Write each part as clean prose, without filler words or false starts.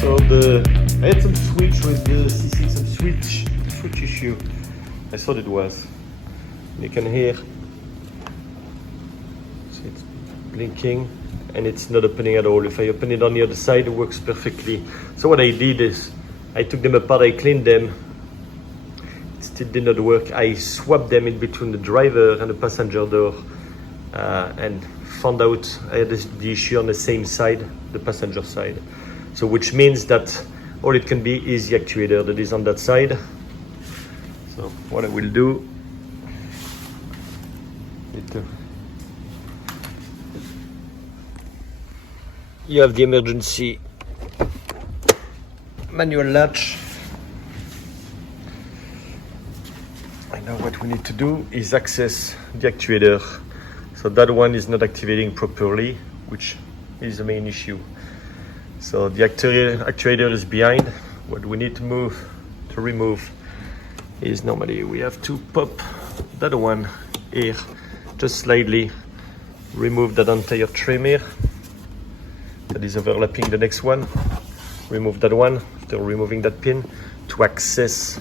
So I had some switch with the C6, some switch issue. I thought it was. You can hear, see it's blinking and it's not opening at all. If I open it on the other side, it works perfectly. So what I did is I took them apart, I cleaned them. It still did not work. I swapped them in between the driver and the passenger door and found out I had the issue on the same side, the passenger side. So which means that all it can be is the actuator that is on that side. So what I will do, you have the emergency manual latch. And now what we need to do is access the actuator. So that one is not activating properly, which is the main issue. So the actuator is behind. What we need to remove is normally we have to pop that one here, just slightly remove that entire trim here that is overlapping the next one. Remove that one after removing that pin to access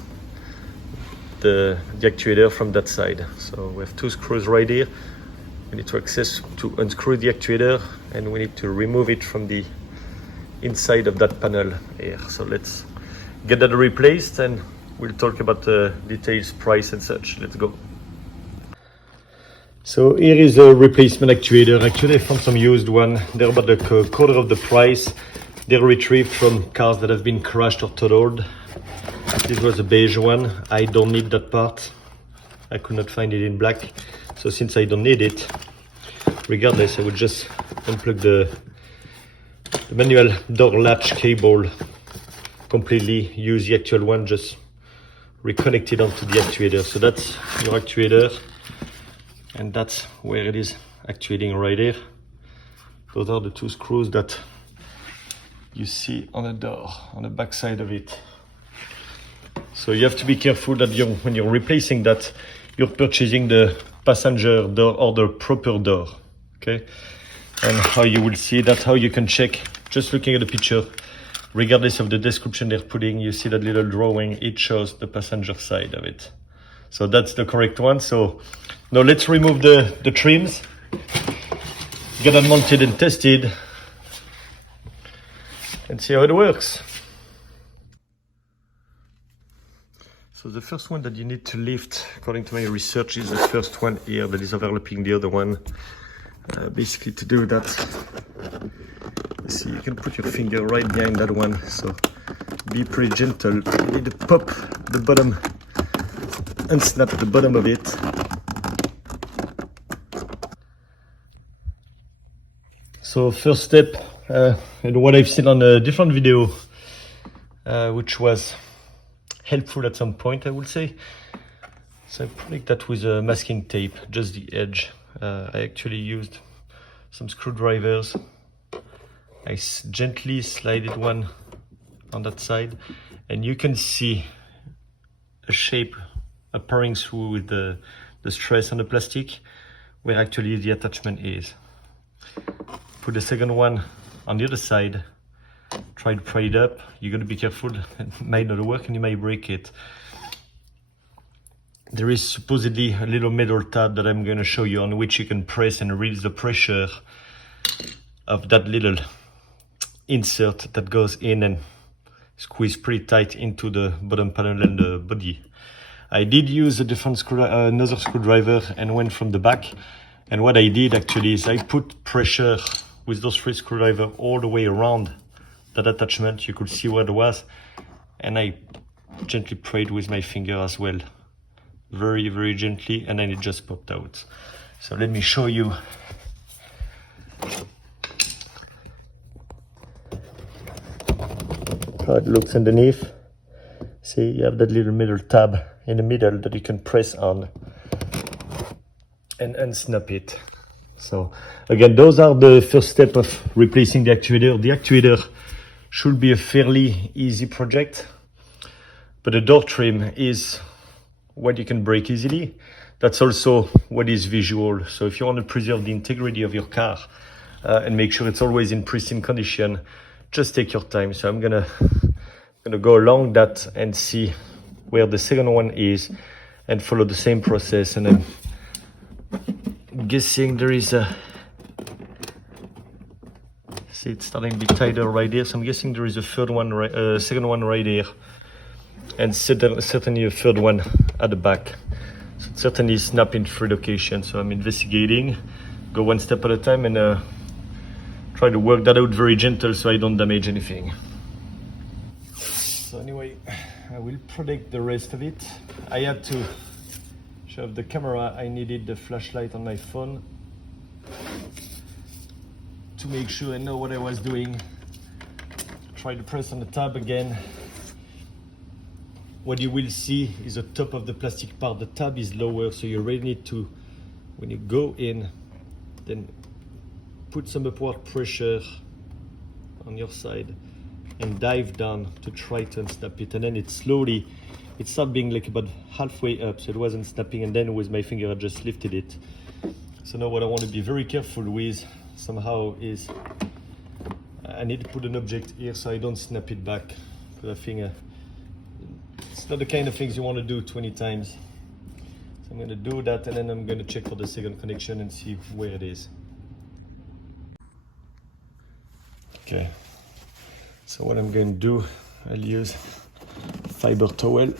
the actuator from that side. So we have two screws right here. We need to unscrew the actuator, and we need to remove it from the inside of that panel here. So let's get that replaced and we'll talk about the details, price and such. Let's go. So here is a replacement actuator. Actually I found some used one. They're about a quarter of the price. They're retrieved from cars that have been crashed or totaled. This was a beige one. I don't need that part. I could not find it in black. So since I don't need it, regardless, I would just unplug the manual door latch cable completely, use the actual one, just reconnect it onto the actuator. So that's your actuator, and that's where it is actuating right here. Those are the two screws that you see on the door, on the back side of it. So you have to be careful that when you're replacing that, you're purchasing the passenger door or the proper door, okay? And how you will see that, how you can check, just looking at the picture, regardless of the description they're putting, you see that little drawing, it shows the passenger side of it. So that's the correct one. So now let's remove the trims, get it mounted and tested, and see how it works. So the first one that you need to lift, according to my research, is the first one here that is overlapping the other one. Basically to do that, see, you can put your finger right behind that one, so be pretty gentle. You need to pop the bottom and snap the bottom of it. So first step, and what I've seen on a different video, which was helpful at some point, I would say. So I protect that with a masking tape, just the edge. I actually used some screwdrivers. I gently slided one on that side, and you can see a shape appearing through with the stress on the plastic where actually the attachment is. Put the second one on the other side, try to pry it up. You're going to be careful, it might not work and you might break it. There is supposedly a little metal tab that I'm going to show you on which you can press and release the pressure of that little insert that goes in and squeeze pretty tight into the bottom panel and the body. I did use a different another screwdriver and went from the back, and what I did actually is I put pressure with those three screwdrivers all the way around that attachment. You could see where it was, and I gently pried with my finger as well, very, very gently, and then it just popped out. So let me show you. How it looks underneath. See, you have that little metal tab in the middle that you can press on and unsnap it. So again, those are the first step of replacing the actuator. The actuator should be a fairly easy project, but the door trim is what you can break easily. That's also what is visual. So if you want to preserve the integrity of your car and make sure it's always in pristine condition, just take your time. So I'm gonna go along that and see where the second one is and follow the same process. And I'm guessing there is a, see it's starting to be tighter right here, so I'm guessing there is a third one, second one right here, and certainly a third one at the back. So it's certainly snap in 3 locations. So I'm investigating, go one step at a time, and try to work that out very gentle so I don't damage anything. So anyway, I will protect the rest of it. I had to shove the camera. I needed the flashlight on my phone to make sure I know what I was doing. Try to press on the tab again. What you will see is the top of the plastic part. The tab is lower, so you really need to, when you go in, then put some upward pressure on your side and dive down to try to unsnap it. And then it slowly, it started being like about halfway up, so it wasn't snapping, and then with my finger I just lifted it. So now what I want to be very careful with somehow is I need to put an object here so I don't snap it back, because I think it's not the kind of things you want to do 20 times. So I'm going to do that, and then I'm going to check for the second connection and see where it is. Okay, so what I'm going to do, I'll use fiber towel,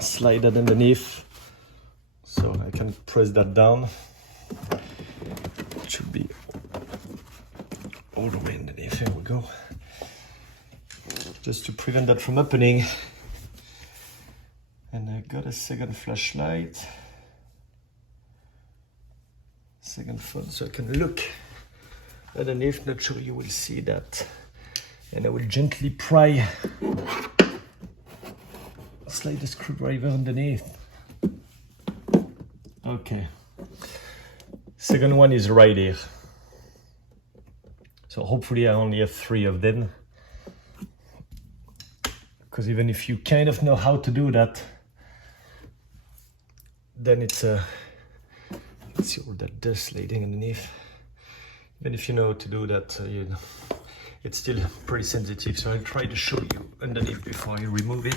slide that underneath so I can press that down. It should be all the way underneath. Here we go, just to prevent that from happening. And I got a second flashlight, second phone, so I can look underneath. Not sure you will see that. And I will gently pry, slide the screwdriver underneath. Okay, second one is right here. So hopefully I only have 3 of them, because even if you kind of know how to do that, then it's let's see all that dust sliding underneath. Even if you know how to do that, you know, it's still pretty sensitive, so I'll try to show you underneath before I remove it.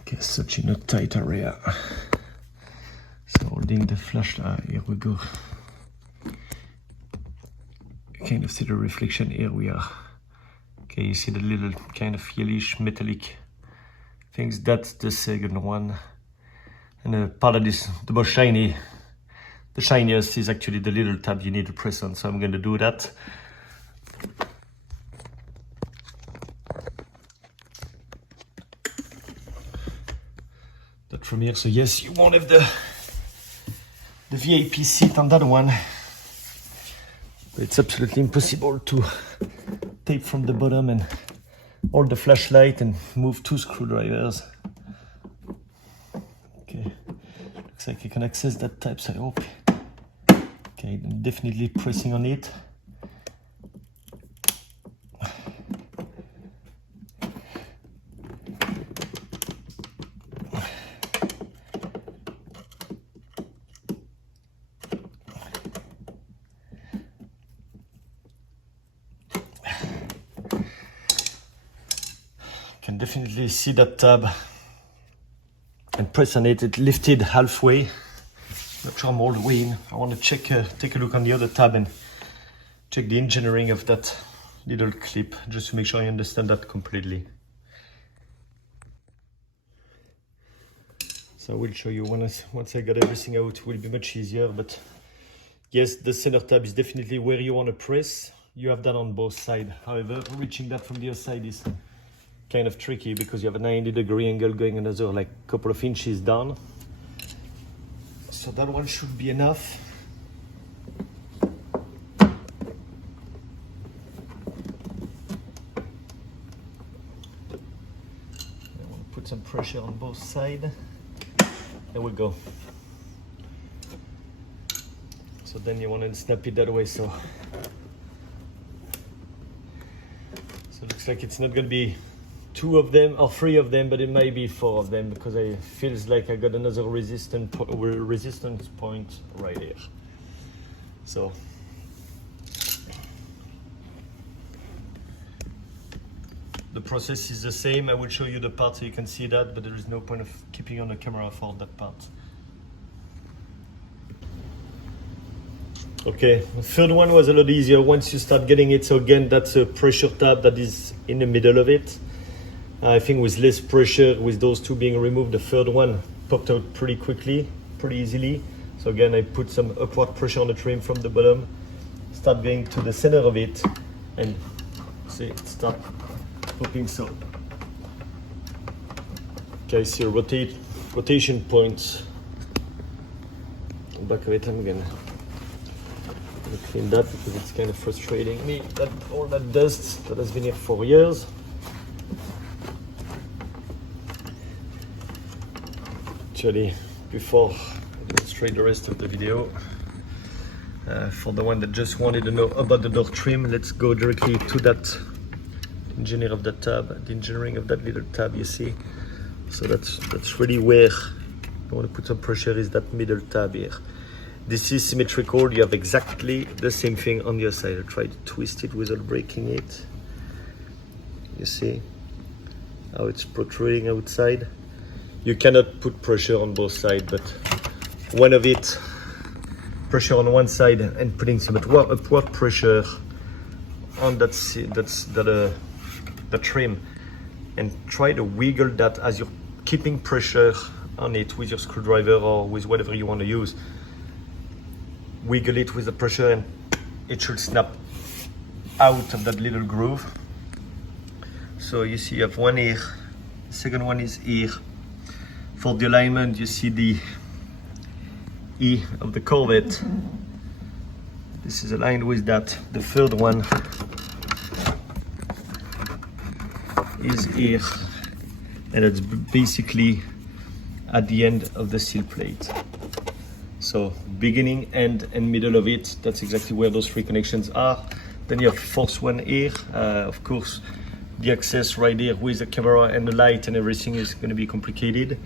Okay, such in a tight area. So holding the flashlight, here we go. You kind of see the reflection, here we are. Okay, you see the little kind of yellowish metallic things, that's the second one. And the part that is the most shiny, the shiniest, is actually the little tab you need to press on, so I'm going to do that. That from here, so yes, you won't have the VIP seat on that one. But it's absolutely impossible to tape from the bottom and hold the flashlight and move 2 screwdrivers. Okay, looks like you can access that tab, so I hope. Okay, definitely pressing on it. Can definitely see that tab, and press on it, it lifted halfway. Not sure I'm all the way in. I want to check, take a look on the other tab and check the engineering of that little clip, just to make sure I understand that completely. So I will show you once I got everything out, it will be much easier. But yes, the center tab is definitely where you want to press. You have that on both sides. However, reaching that from the other side is kind of tricky, because you have a 90-degree angle going another like couple of inches down. So that one should be enough. I want to put some pressure on both sides. There we go. So then you want to snap it that way. So it looks like it's not going to be 2 of them or 3 of them, but it may be 4 of them, because it feels like I got another resistance point right here. So the process is the same. I will show you the part so you can see that, but there is no point of keeping on the camera for that part. Okay, the third one was a lot easier once you start getting it. So again, that's a pressure tab that is in the middle of it. I think with less pressure, with those two being removed, the third one popped out pretty quickly, pretty easily. So again, I put some upward pressure on the trim from the bottom, start going to the center of it, and see it start popping. So okay, see a rotation point on the back of it. I'm gonna clean that because it's kind of frustrating me that all that dust that has been here for years. Actually, before I demonstrate the rest of the video, for the one that just wanted to know about the door trim, let's go directly to that engineering of that tab, the engineering of that little tab you see. So that's really where I want to put some pressure, is that middle tab here. This is symmetrical, you have exactly the same thing on the other side. I'll try to twist it without breaking it. You see how it's protruding outside? You cannot put pressure on both sides, but one of it, pressure on one side and putting some upward pressure on the trim, and try to wiggle that as you're keeping pressure on it with your screwdriver or with whatever you want to use. Wiggle it with the pressure and it should snap out of that little groove. So you see you have one here, the second one is here. For the alignment, you see the E of the Corvette. This is aligned with that. The third one is here, and it's basically at the end of the seal plate. So beginning, end, and middle of it, that's exactly where those three connections are. Then you have fourth one here. Of course, the access right here with the camera and the light and everything is going to be complicated.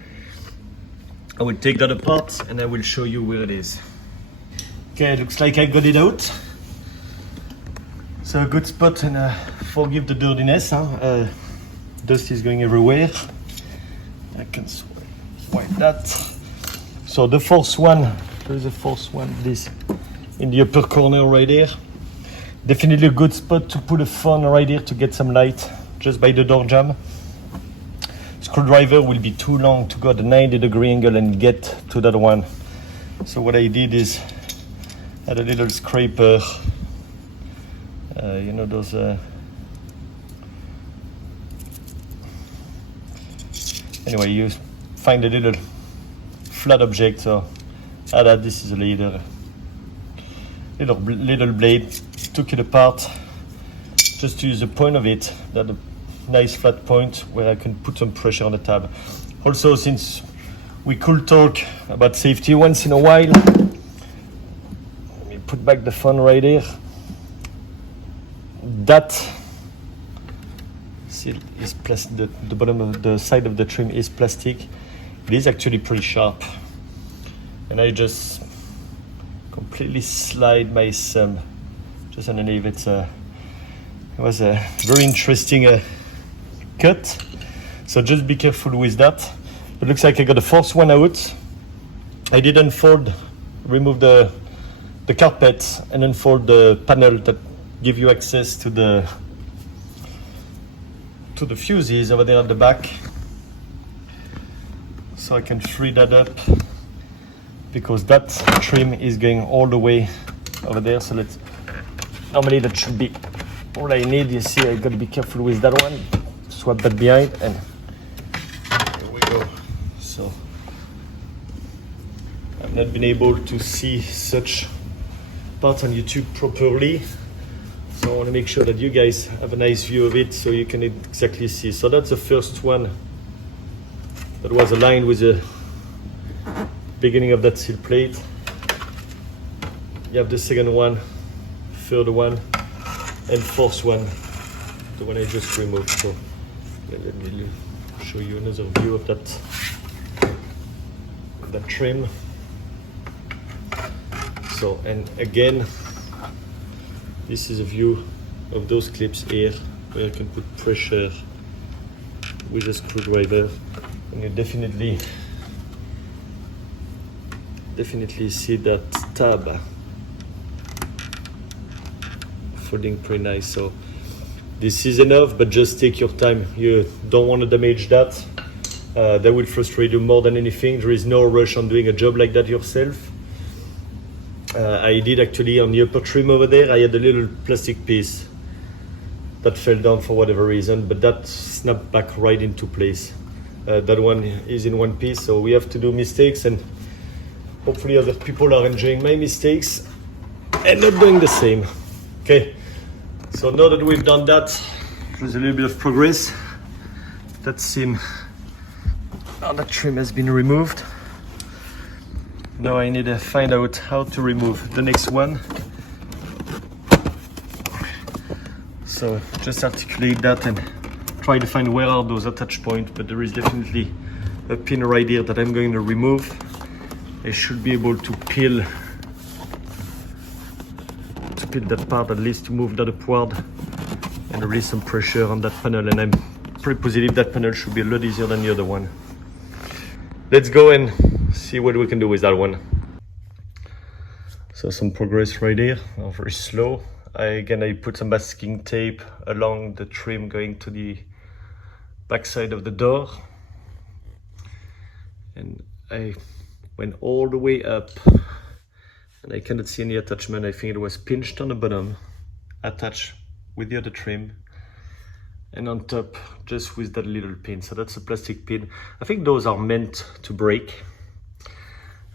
I will take that apart and I will show you where it is. Okay, looks like I got it out. So a good spot, and forgive the dirtiness. Dust is going everywhere. I can wipe that. So the fourth one, there's a fourth one, this in the upper corner right here. Definitely a good spot to put a phone right here to get some light, just by the door jamb. Screwdriver will be too long to go at a 90-degree angle and get to that one. So what I did is add a little scraper, you know those anyway, you find a little flat object, so add this is a little blade, took it apart just to use the point of it, that a nice flat point where I can put some pressure on the tab. Also, since we could talk about safety once in a while, let me put back the phone right here. That seal is plastic, the bottom of the side of the trim is plastic. It is actually pretty sharp, and I just completely slide my thumb just underneath it. It was a very interesting cut, so just be careful with that. It looks like I got the fourth one out. I did remove the carpet and unfold the panel that give you access to the fuses over there at the back, so I can free that up because that trim is going all the way over there. So normally that should be all I need. You see, I got to be careful with that one. Swap that behind, and here we go. So I've not been able to see such parts on YouTube properly, so I want to make sure that you guys have a nice view of it so you can exactly see. So that's the first one that was aligned with the beginning of that seal plate. You have the second one, third one, and fourth one, the one I just removed. So let me show you another view of that trim. So, and again, this is a view of those clips here where you can put pressure with a screwdriver, and you definitely see that tab folding pretty nice. So this is enough, but just take your time. You don't want to damage that. That will frustrate you more than anything. There is no rush on doing a job like that yourself. I did actually on the upper trim over there. I had a little plastic piece that fell down for whatever reason, but that snapped back right into place. That one is in one piece, so we have to do mistakes, and hopefully other people are enjoying my mistakes and not doing the same. Okay, so now that we've done that, there's a little bit of progress. That seam on that trim has been removed. Now I need to find out how to remove the next one. So just articulate that and try to find where are those attach points, but there is definitely a pin right here that I'm going to remove. I should be able to peel that part, at least to move that upward and release some pressure on that panel, and I'm pretty positive that panel should be a lot easier than the other one. Let's go and see what we can do with that one. So some progress right here, very slow. I put some masking tape along the trim going to the backside of the door, and I went all the way up, and I cannot see any attachment. I think it was pinched on the bottom, attached with the other trim, and on top just with that little pin. So that's a plastic pin. I think those are meant to break,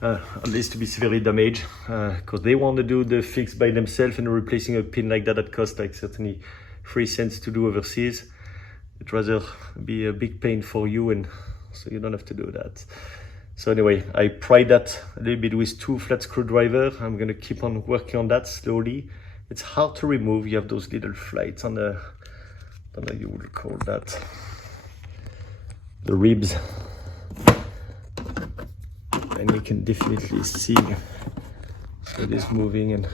at least to be severely damaged, because they want to do the fix by themselves, and replacing a pin like that costs like certainly 3 cents to do overseas. It'd rather be a big pain for you, and so you don't have to do that. So anyway, I pried that a little bit with 2 flat screwdrivers. I'm gonna keep on working on that slowly. It's hard to remove. You have those little flights on the, I don't know you would call that, the ribs. And you can definitely see it is moving, and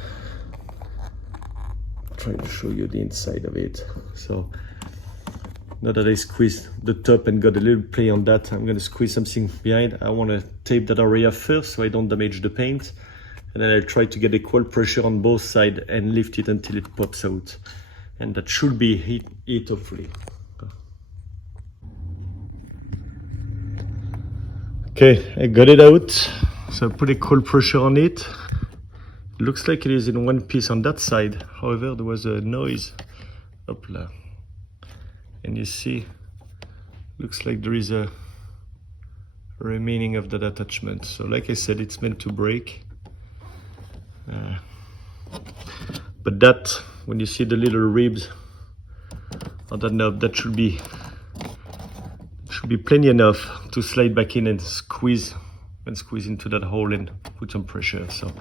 I'm trying to show you the inside of it. So now that I squeezed the top and got a little play on that, I'm going to squeeze something behind. I want to tape that area first so I don't damage the paint, and then I'll try to get equal pressure on both sides and lift it until it pops out, and that should be it hopefully. Okay, I got it out, so I put equal pressure on it. It looks like it is in one piece on that side. However, there was a noise up there, and you see, looks like there is a remaining of that attachment. So like I said, it's meant to break, but that, when you see the little ribs on that knob, that should be plenty enough to slide back in and squeeze into that hole and put some pressure. So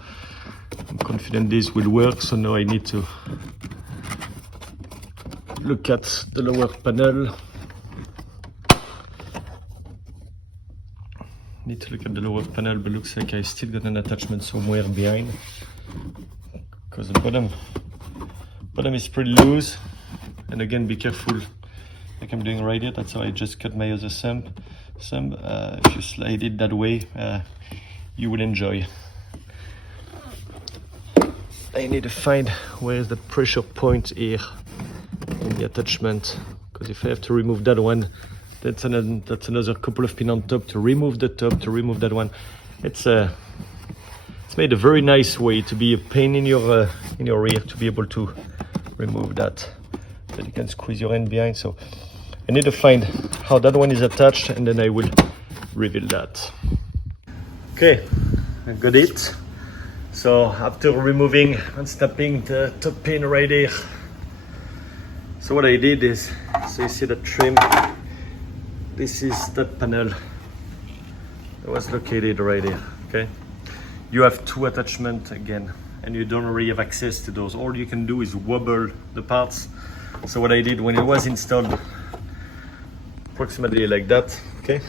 I'm confident this will work. So now I need to look at the lower panel. But looks like I still got an attachment somewhere behind, because the bottom is pretty loose. And again, be careful, like I'm doing right here. That's how I just cut my other thumb. If you slide it that way, you will enjoy. I need to find where is the pressure point here in the attachment, because if I have to remove that one, that's another couple of pins on top to remove the top, to remove that one. It's made a very nice way to be a pain in your rear to be able to remove that you can squeeze your hand behind. So I need to find how that one is attached, and then I will reveal that. Okay, I got it. So after removing and snapping the top pin right here, so what I did is, so you see the trim, this is that panel that was located right here. Okay, you have 2 attachments again, and you don't really have access to those. All you can do is wobble the parts. So what I did when it was installed, approximately like that, okay,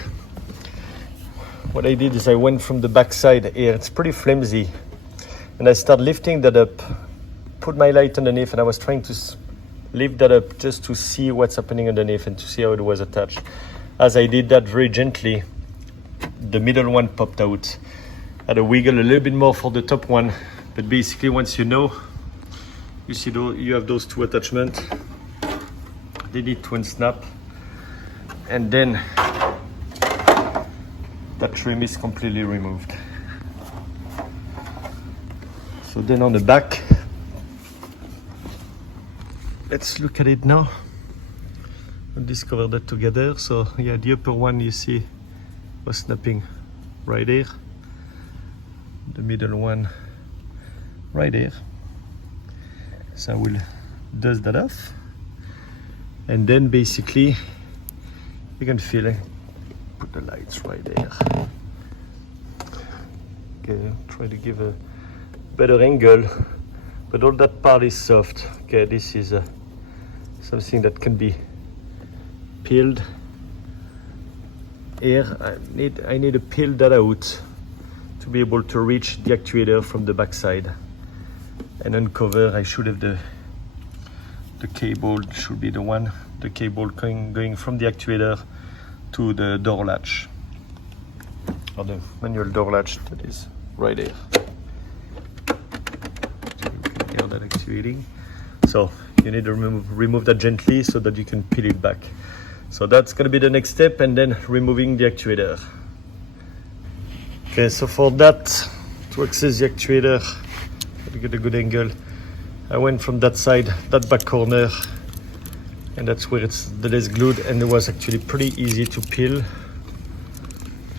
what I did is I went from the back side here. It's pretty flimsy, and I start lifting that up, put my light underneath, and I was trying to lift that up just to see what's happening underneath and to see how it was attached. As I did that very gently, the middle one popped out. I had to wiggle a little bit more for the top one, but basically once you know, you see you have those two attachments, they need to unsnap, and then that trim is completely removed. So then on the back, let's look at it now. We'll discover that together. So yeah, the upper one you see was snapping right here. The middle one right here. So I will dust that off. And then basically you can feel it. Put the lights right there. Okay, try to give a better angle. But all that part is soft. Okay, this is something that can be peeled. Here I need to peel that out to be able to reach the actuator from the back side and uncover. I should have the cable, should be the cable going from the actuator to the door latch, or the manual door latch that is right there. You can hear that actuating. So you need to remove that gently so that you can peel it back. So that's going to be the next step, and then removing the actuator. Okay, so for that, to access the actuator, to get a good angle, I went from that side, that back corner, and that's where that is glued, and it was actually pretty easy to peel.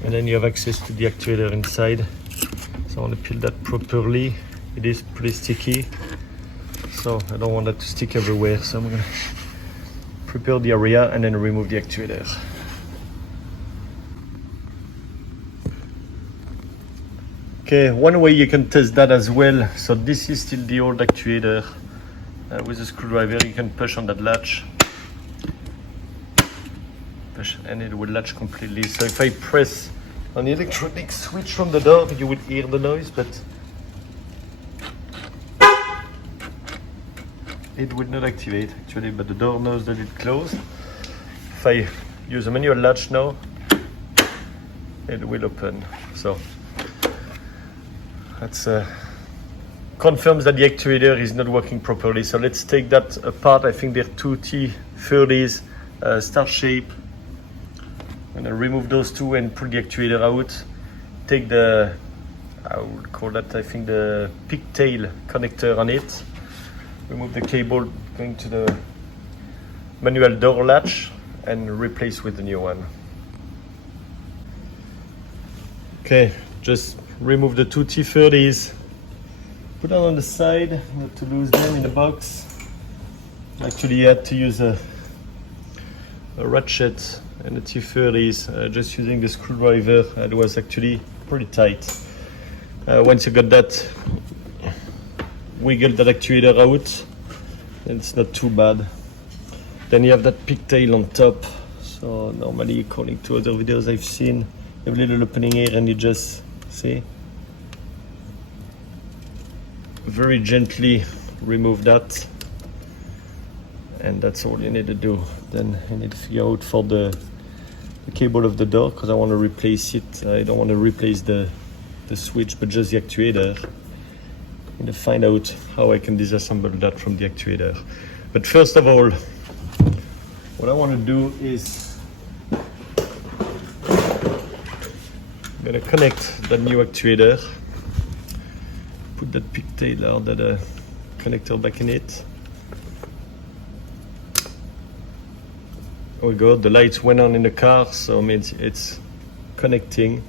And then you have access to the actuator inside. So I want to peel that properly. It is pretty sticky, so I don't want that to stick everywhere. So I'm going to prepare the area and then remove the actuator. Okay, one way you can test that as well. So this is still the old actuator. With a screwdriver you can push on that latch. Push and it will latch completely. So if I press on the electronic switch from the door, you will hear the noise, but it would not activate actually, but the door knows that it's closed. If I use a manual latch now, it will open. So that's confirms that the actuator is not working properly. So let's take that apart. I think they're two T30s, star shape. I'm gonna remove those two and pull the actuator out. Take the, I would call that, I think, the pigtail connector on it. Remove the cable going to the manual door latch and replace with the new one. Okay, just remove the two T30s. Put them on the side, not to lose them in the box. Actually, you had to use a ratchet and the T30s, just using the screwdriver. It was actually pretty tight. Once you got that, wiggle that actuator out, and it's not too bad. Then you have that pigtail on top. So normally, according to other videos I've seen, you have a little opening here and you just see, very gently remove that, and that's all you need to do. Then you need to figure out for the cable of the door, because I want to replace it. I don't want to replace the switch, but just the actuator. I'm going to find out how I can disassemble that from the actuator. But first of all, what I want to do is I'm going to connect the new actuator. Put that pigtail or that connector back in it. There we go. The lights went on in the car, so it means it's connecting. You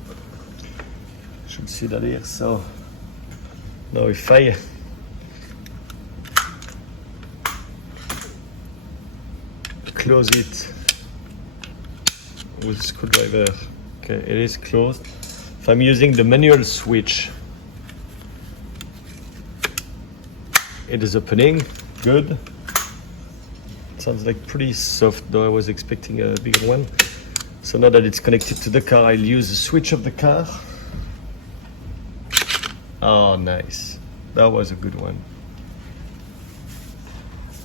should see that here. So now if I close it with a screwdriver, okay, it is closed. If I'm using the manual switch, it is opening. Good. Sounds like pretty soft, though I was expecting a bigger one. So now that it's connected to the car, I'll use the switch of the car. Oh, nice. That was a good one.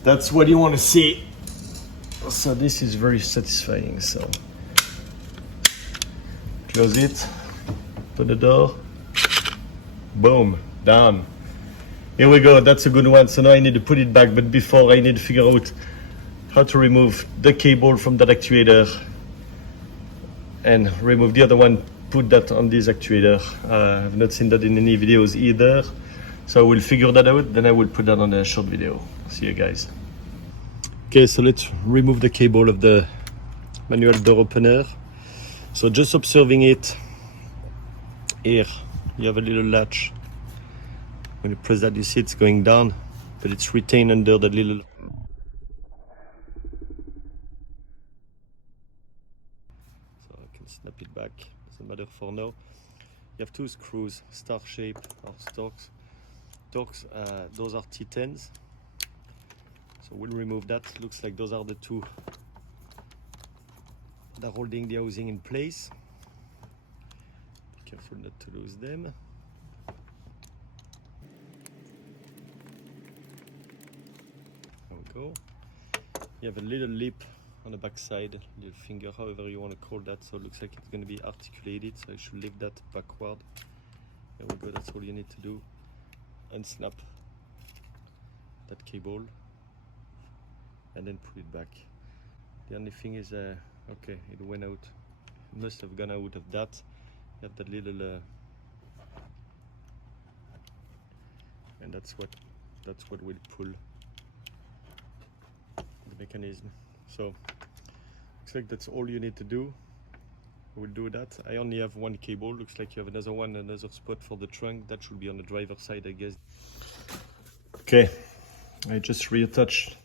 That's what you want to see. So this is very satisfying. So close it, open the door, boom, down. Here we go, that's a good one. So now I need to put it back, but before I need to figure out how to remove the cable from that actuator and remove the other one, put that on this actuator. I've not seen that in any videos either. So I will figure that out, then I will put that on a short video. See you guys. Okay, so let's remove the cable of the manual door opener. So just observing it, here you have a little latch. When you press that, you see it's going down, but it's retained under that little. So I can snap it back, doesn't matter for now. You have two screws, star shape or Torx. Those are T10s. So we'll remove that. Looks like those are the two that are holding the housing in place. Be careful not to lose them. There we go. You have a little lip on the back side, little finger, however you want to call that. So it looks like it's going to be articulated. So I should leave that backward. There we go. That's all you need to do. Unsnap that cable and then put it back. The only thing is, okay, it went out. It must have gone out of that. You have that little, and that's what will pull the mechanism. So looks like that's all you need to do. We'll do that. I only have one cable. Looks like you have another spot for the trunk. That should be on the driver's side, I guess. Okay, I just reattached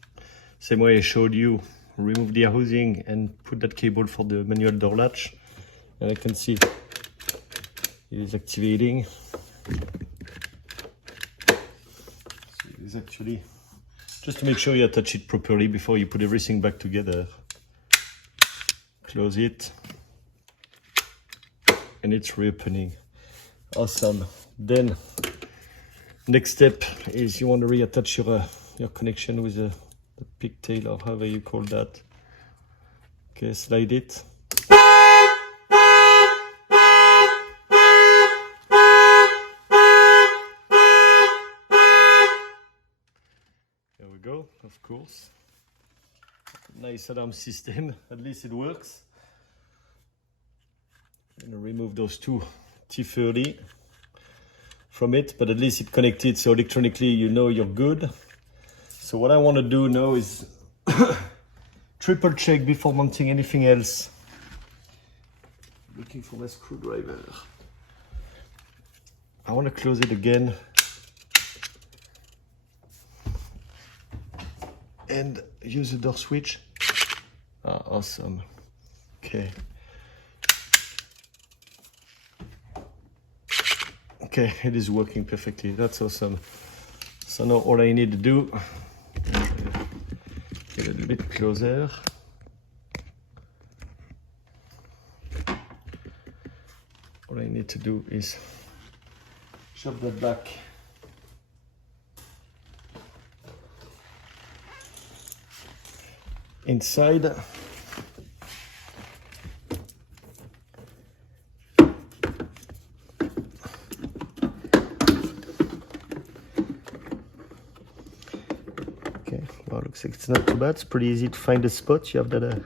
same way I showed you. Remove the housing and put that cable for the manual door latch. And I can see it is activating. So it is actually, just to make sure you attach it properly before you put everything back together. Close it. And it's reopening. Awesome. Then next step is you want to reattach your connection with the pigtail or however you call that. Okay, slide it. There we go, of course. Nice alarm system, at least it works. I'm gonna remove those two T30 from it, but at least it connected, so electronically you know you're good. So what I want to do now is triple check before mounting anything else. Looking for my screwdriver. I want to close it again and use the door switch. Ah, awesome. Okay. Okay, it is working perfectly. That's awesome. So now all I need to do, get a little bit closer. All I need to do is shove that back. Inside. Well, looks like it's not too bad. It's pretty easy to find the spot. You have that.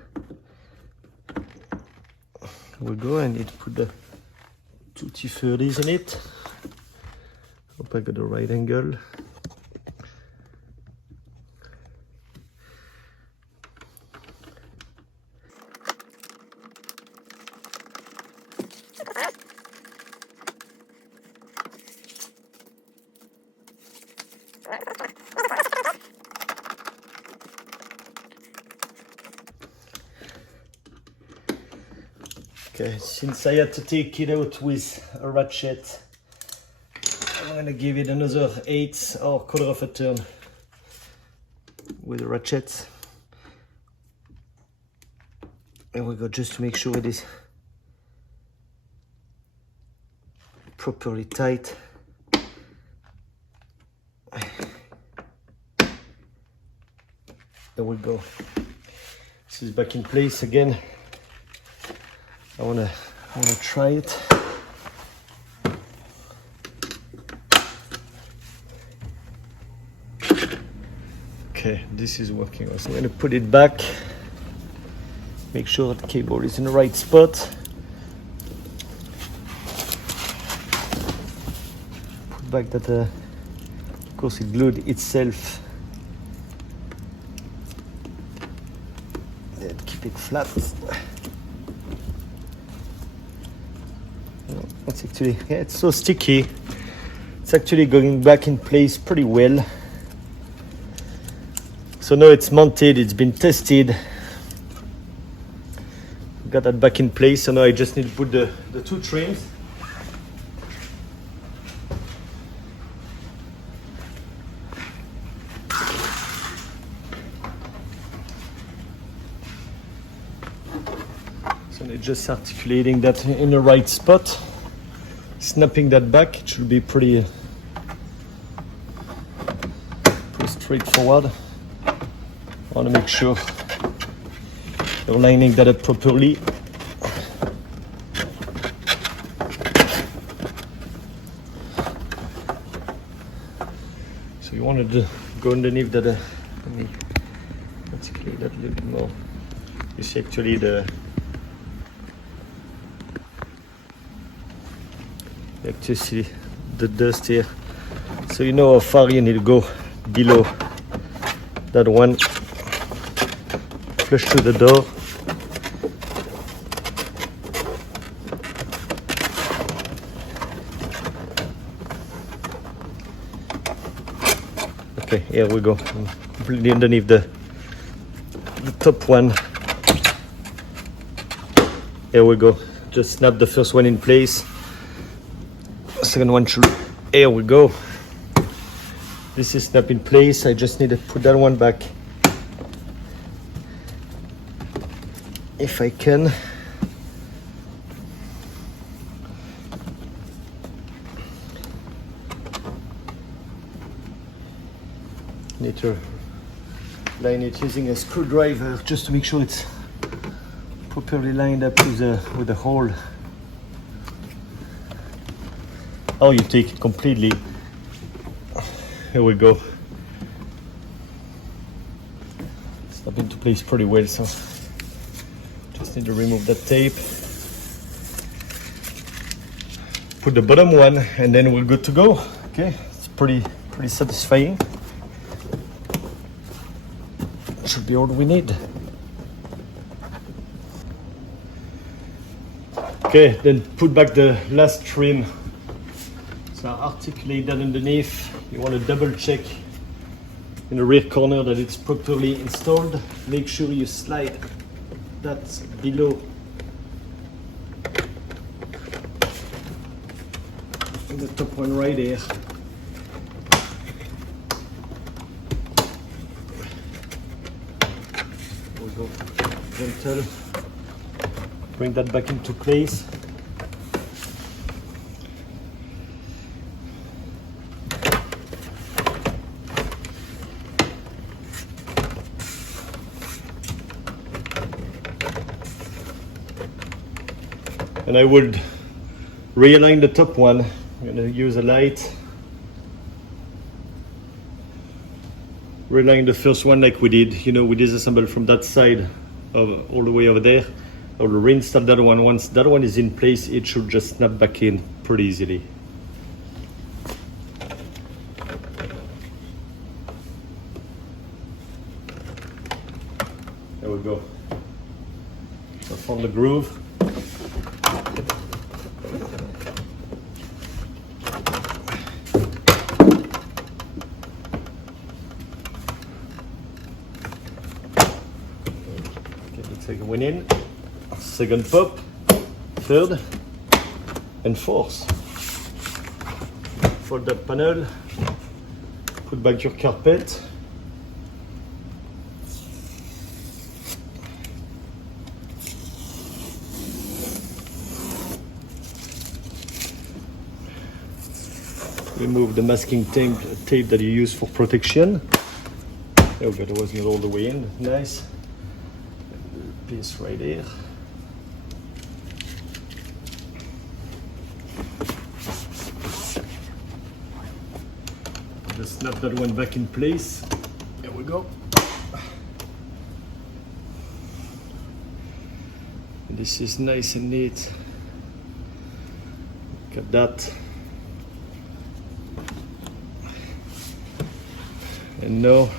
We'll go and need to put the two T30s in it. Hope I got the right angle. Okay, since I had to take it out with a ratchet, I'm gonna give it another 1/8 or 1/4 of a turn with a ratchet. There we go, just to make sure it is properly tight. There we go. This is back in place again. I wanna try it. Okay, this is working. So I'm gonna put it back. Make sure the cable is in the right spot. Put back that, of course, it glued itself. And keep it flat. That's actually, yeah, it's so sticky. It's actually going back in place pretty well. So now it's mounted, it's been tested. Got that back in place, so now I just need to put the two trims. So they're just articulating that in the right spot. Snapping that back, it should be pretty straightforward. I want to make sure you're lining that up properly. So you want to go underneath that. Let me articulate that a little bit more. You see actually you actually see the dust here. So you know how far you need to go below that one. Flush to the door. Okay, here we go. Completely underneath the top one. Here we go. Just snap the first one in place. Second one should. Here we go. This is snap in place. I just need to put that one back. If I can. Need to line it using a screwdriver just to make sure it's properly lined up with the hole. Oh, you take it completely. Here we go. Snap into place pretty well, so just need to remove that tape. Put the bottom one, and then we're good to go. Okay, it's pretty satisfying. Should be all we need. Okay, then put back the last trim. So articulate that underneath. You want to double check in the rear corner that it's properly installed. Make sure you slide that below and the top one right there. We'll go gentle. Bring that back into place. And I would realign the top one. I'm going to use a light. Realign the first one like we did. You know, we disassembled from that side all the way over there. I will reinstall that one. Once that one is in place, it should just snap back in pretty easily. There we go. So I found the groove. Second one in, second pop, third, and fourth. Fold that panel, put back your carpet. Remove the masking tape that you use for protection. Oh, but it wasn't all the way in. Nice. Piece right here. Just snap that one back in place. There we go. This is nice and neat. Look at that. And now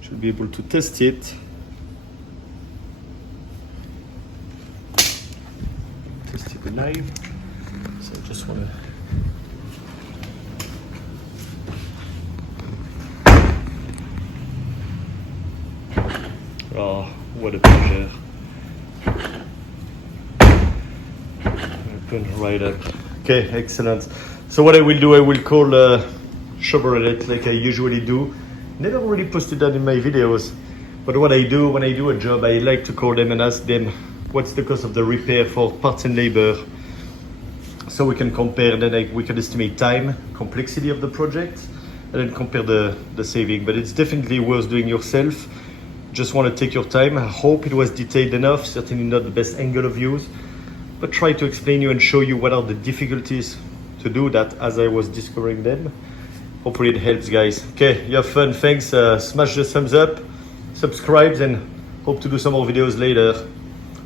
should be able to test it. Test it live. So I just want to oh, what a pleasure. Open right up. Okay, excellent. So what I will do, I will call Chevrolet like I usually do. Never really posted that in my videos, but what I do when I do a job, I like to call them and ask them what's the cost of the repair for parts and labor, so we can compare, then we can estimate time, complexity of the project, and then compare the saving. But it's definitely worth doing yourself. Just want to take your time. I hope it was detailed enough, certainly not the best angle of views, but try to explain you and show you what are the difficulties to do that as I was discovering them. Hopefully it helps, guys. Okay, you have fun. Thanks. Smash the thumbs up, subscribe, and hope to do some more videos later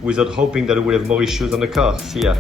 without hoping that I will have more issues on the car. See ya.